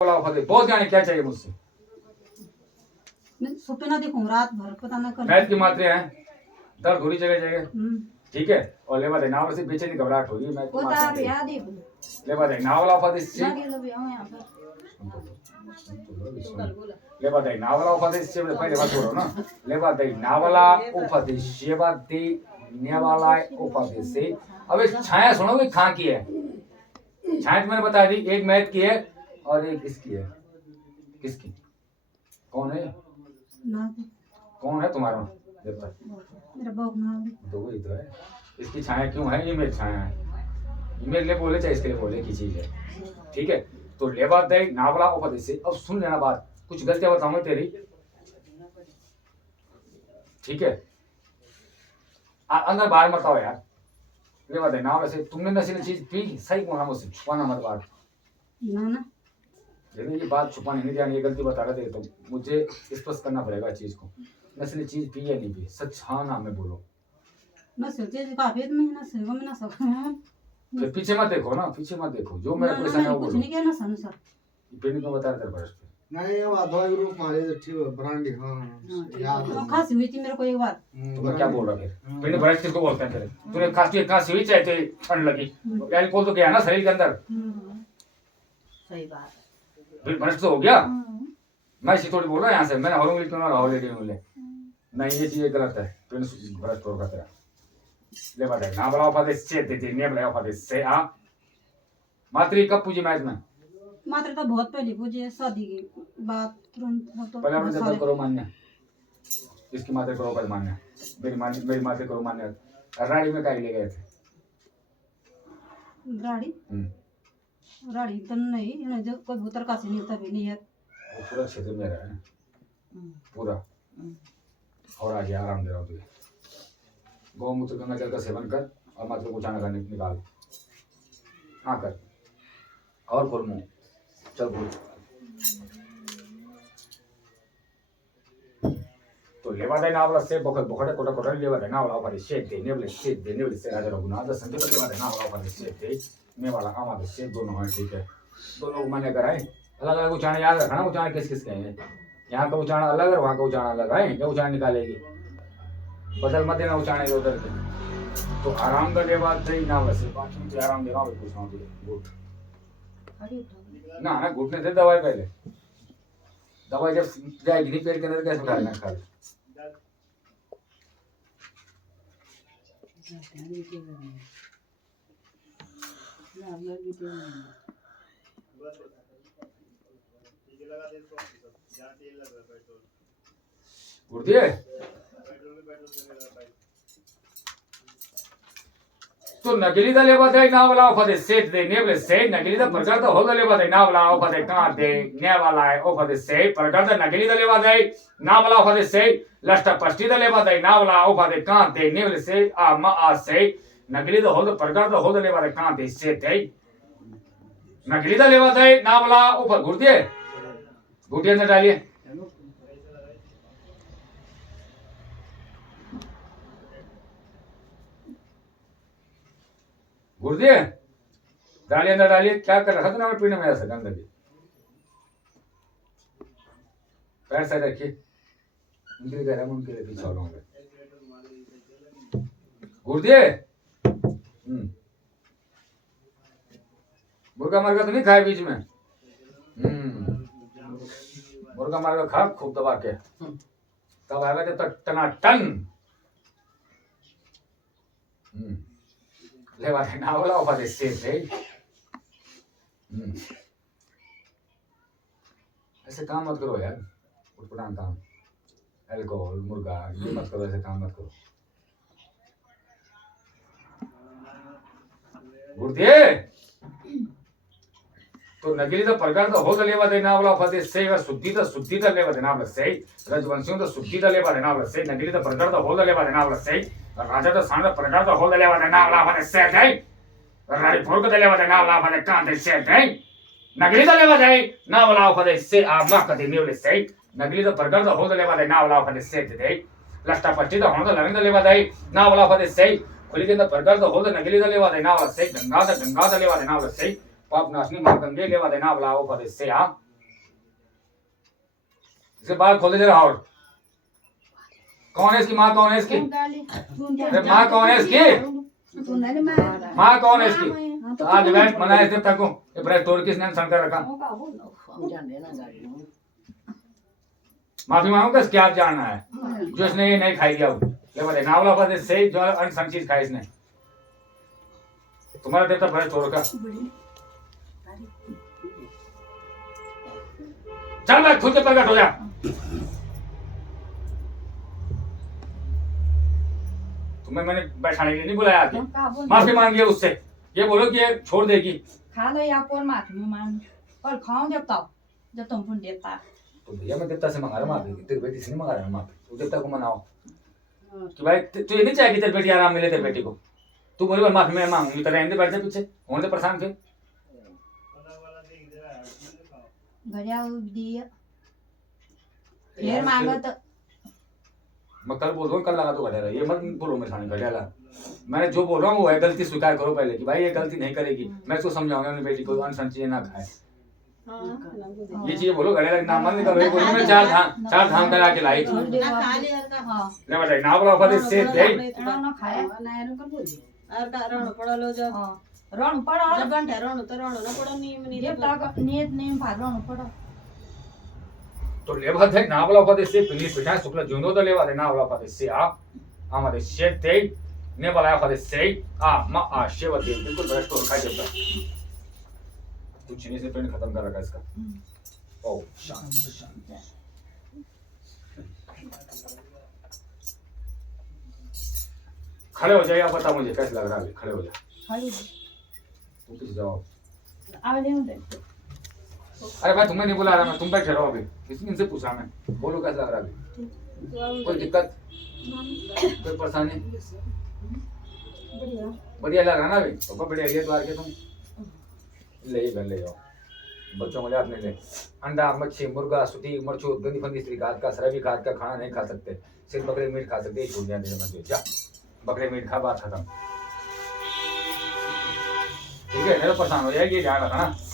बहुत जाने क्या चाहिए मुझसे। मैं सपना देखूं रात भर पता ना कर मैथ की मात्रा है, दर्द थोड़ी जगह जगह, ठीक है। और लेवा दे नावल से बेचैनी घबराहट हो रही है। मैथ की मात्रा है, याद है लेवा दे नावल ऑफ दिस से, लगे लो यहां पर लेवा दे नावल ऑफ दिस से पहले बात बोलो ना। लेवा दे नावला ऑफ दिस सेवा दे नेवाला ऑफ दिस से। अब इस छाया सुनोगे कहां की है? छाया मैंने बता दी, एक मैथ की है और एक इसकी है। किसकी? कौन है? ना कौन है तुम्हारा देवता? मेरा बाप ना तो वही तो है। इसकी छाया क्यों है? इमेज छाया है। इमेज ले बोले चाहे इसके लिए बोले की चीज है, ठीक है। तो लेवा दे नावला उपदेश से। अब सुन लेना बात, कुछ गलतियां बताऊंगा तेरी, ठीक है। अंदर बाहर मत आओ यार। लेवा दे नावला से तुमने नशीली चीज पी, सही बोलना मुझसे, छुपाना मत बात। ना ये बात छुपाने नहीं जानी, ये गलती बता रहा था। तो मुझे स्पष्ट करना पड़ेगा चीज को। नस्ली चीज पी या नहीं पी, सच हाँ ना में बोलो। ना सोचे काफी में ना सेवा में ना सब फिर पीछे मत देखो ना, पीछे मत देखो, जो मेरा क्वेश्चन है वो कुछ बोलो। नहीं किया ना सन सर पेन को बता रहा था बरस पे नहीं ये बात दो ग्रुप मारे ठीक ब्रांडी। हां याद खांसी हुई थी मेरे को एक बार। तो मैं क्या बोल रहा फिर? पेन बरस किसको बोलते हैं तेरे? तूने खांसी हुई चाहे तो ठंड लगी, एल्कोहल तो गया ना शरीर के अंदर, सही बात है। फिर बरस तो हो गया। मैं इसी थोड़ी बोल रहा यहाँ से, मैंने हरूंगी क्यों ना रहो लेडी मिले। नहीं ये चीज गलत है। पेन बरस तोड़ का तेरा ले बताए ना बलाओ फादे से देते ने बलाओ फादे से आ मात्री कब पूजी मैच में? मात्र तो बहुत पहले पूछे शादी की बात तुरंत वो तो पहले अपने जब करो मान्य, इसकी मात्रा करो पहले मान्य, मेरी मात्रा करो मान्य। राड़ी में काहे ले गए थे? राड़ी राड़ी तो नहीं इन्हें जो कोई भूतर का से नहीं तभी नहीं है। वो पूरा क्षेत्र में रहा है पूरा। और आगे आराम दे रहा हूँ तुझे। गौमूत्र गंगा जल का सेवन कर और मात्र को उठाना करने निकाल। हाँ कर और खोल मुंह, चल बोल। तो लेवा दे नावला से बखड़े कोटा कोटा लेवा दे नावला पर शेत दे नेवले से राजा रघुनाथ संकेत लेवा दे नावला पर शेत दे मैं वाला आमा दे शेत दोनों है, ठीक है। दोनों को मैंने कराए अलग अलग उचारण याद रखना। उचारण किस किस के हैं? यहाँ का उचारण अलग है, वहाँ का उचारण अलग है। क्या उचारण निकालेगी? बदल मत देना उचारण उधर के। तो आराम का लेवा दे नावला से बाकी मुझे आराम देना होगा। पूछ रहा हूँ तुझे गुट ना घुटने से दवाई पहले, दवाई जब जाएगी नहीं पेट के अंदर कैसे डालना खा गुर्दिए। तो नगली दा लेवा दे नावला ओफदे सेट दे नेवले से नगली दा प्रकार दा होल लेवा दे नावला ओफदे का दे नेवाला ओफदे से प्रकार दा नगली दा लेवा दे नावला ओफदे से लष्टा पष्टी दा लेवा दे नावला ओफदे का दे नेवले से आ मा आ से नगली दा होल प्रकार दा होल लेवा दे का दे से दे नगली दा लेवा दे नावला ओफद गुर्दिए गुर्दिए अंदर डालिए। गुर्दिए डालिए अंदर डालिए। क्या कर रखा था ना पीने में ऐसा गंदा जी? पैर से रखिए, उनके लिए उनके लिए पीछे होंगे। गुर्दिए मुर्गा मरगा तो नहीं खाए बीच में? मुर्गा मरगा खा खूब दबा के, तब आएगा जब तक टनाटन। लेवा दे नावला ओफदे से ऐसे काम मत करो यार। उठपटांग काम, अल्कोहल मुर्गा ये मत करो, ऐसे काम मत करो। गुर्दिए तो नगली दा प्रकार दा होल लेवा दे नावला ओफदे से शुद्धि दा लेवा दे नावला से रजवंशियों दा शुद्धि दा लेवा दे नावला से नगली दा प्रकार दा होल लेवा दे नावला से राजा दा सांड प्रकार दा होल लेवा दे नावला ओफदे से है रारी पोर का लेवा दे नावला ओफदे का दे से है नगली दा लेवा दे नावला ओफदे से आ मा का दे नेवले से नगली दा प्रकार दा होल लेवा दे नावला ओफदे से दे लष्टा पष्टी दा होल दा लरंग दा लेवा दे नावला ओफदे से खुली के दा प्रकार दा होल दा नगली दा लेवा दे नावला से गंगा दा लेवा दे नावला से पाप नाशनी मां गंगे लेवा दे नावला ओफदे से आ इसके बाल खोल दे जरा और। कौन है इसकी माँ, कौन है इसकी? अरे माँ कौन है इसकी? माँ कौन है इसकी? आज बैठ मना है तक को ये ब्रेक तोड़ किसने संकर रखा? माफी मांगो किस क्या आप जानना है जो इसने ये नहीं खाई दिया वो ले बोले नावला पर से जो अनसन चीज खाई इसने तुम्हारा देवता ब्रेक तोड़ का चल मैं खुद के प्रकट हो जा। तुम्हें मैंने बैठाने के लिए नहीं बुलाया आके माफी मांग लिया उससे ये बोलो कि ये छोड़ देगी खा लो या और माफी मांग और खाओ जब तक जब तुम पुण्य देवता तो भैया मैं देवता से मंगा रहा माफी तेरी बेटी से नहीं मंगा रहा माफी तू देवता को मनाओ कि भाई तू ये नहीं चाहे कि तेरी बेटी आराम मिले तेरी बेटी को तू बोली बार माफी मैं मांगूंगी तेरे रहने बैठ जा पीछे होने दे परेशान थे घड़िया दिया फिर मांगा तो मैं कल बोल रहा हूँ कल लगा तो घटिया ये मत बोलो मेरे सामने घटिया ला मैंने जो बोल रहा हूँ वो है गलती स्वीकार करो पहले कि भाई ये गलती नहीं करेगी मैं इसको समझाऊंगा अपनी बेटी को अनसन चीजें ना खाए ये चीजें बोलो घटिया ना मन करो ये बोली मैं चार धाम करा के लाई छोड़ दे हां ले बताइए ना बोला फदे से दे ना खाया नायरो कर बोली और का रण पड़लो जो हां रण पड़ा जब घंटे रण तो रण न पड़ो नहीं मनी देवता का नियत नहीं भाग रण पड़ा तो लेवा थे ना बोला फदे से पिली पिठा शुक्ल जुंदो तो लेवा दे ना बोला फदे से आप हमारे शेत थे ने बोला फदे से आ मा आ शेवते बिल्कुल भ्रष्ट और खाई देता कुछ नहीं से पेन खत्म कर रखा इसका ओ शांत शांत खड़े हो जाइए आप बता मुझे कैसे लग रहा है खड़े हो जा खाली तुम पीछे जाओ आ ले दे अरे भाई तुम्हें नहीं बुला रहा मैं तुम बैठे रहो अभी इनसे पूछा मैं बोलो कैसा लग रहा अभी कोई दिक्कत कोई परेशानी बढ़िया लग रहा ना अभी पापा बढ़िया ये तो आके तुम ले ले जाओ बच्चों को ले अपने ले अंडा मच्छी मुर्गा सुटी मरचू गंदी फंदी स्त्री खाद का शराबी खाद का खाना नहीं खा सकते सिर्फ बकरे मीट खा सकते छोड़ दिया मेरे जा बकरे मीट खा बात खत्म ठीक है नहीं तो परेशान हो जाएगी ध्यान रखना।